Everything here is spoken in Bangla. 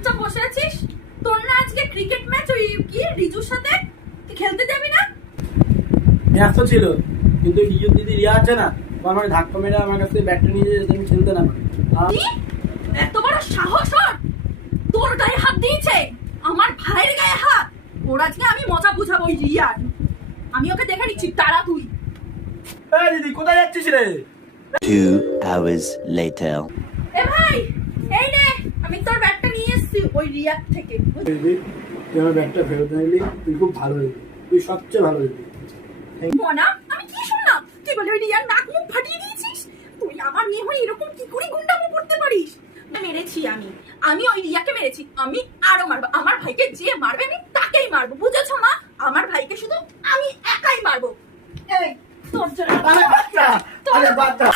চুপচাপ বসে আছিস? তোর না আজকে ক্রিকেট ম্যাচ ওই কি রিজুর সাথে? তুই খেলতে যাবি না? ম্যাচ তো ছিল, কিন্তু রিজুর দিদি রিয়া আছে না, ও আমাকে ধাক্কা মেরে আমার কাছে ব্যাটটা নিয়ে যেতে আমি খেলতে না পারি। কি? এত বড় সাহস ওর? তোর গায়ে হাত দিয়েছে? আমার ভাইয়ের গায়ে হাত? ওর আজকে আমি মজা বুঝাবো ওই রিয়ার। আমি ওকে দেখে নিচ্ছি, তারা তুই। এই দিদি কোথায় যাচ্ছিস রে? 2 hours later. এ ভাই, এই নে আমি তোর ব্যাটটা নিয়ে এসেছি ওই রিয়ার থেকে। দিদি তুই আমার ব্যাটটা ফেরত নিলি, তুই খুব ভালো দিদি, তুই সবচেয়ে ভালো দিদি। মনা, আমি কি শুনলাম? তুই বলে ওই রিয়ার নাক মুখ ফাটিয়ে দিয়েছিস? তুই আমার মেয়ে হয়ে এরকম কি করে গুন্ডামো করতে পারিস? মেরেছি আমি ওই রিয়াকে মেরেছি। আমি আরো মারবো। আমার ভাইকে যে মারবে আমি তাকেই মারবো, বুঝেছো মা? আমার ভাইকে শুধু আমি একাই মারবো। এই তোর জন্য আরে বাচ্চা, আরে বাচ্চা।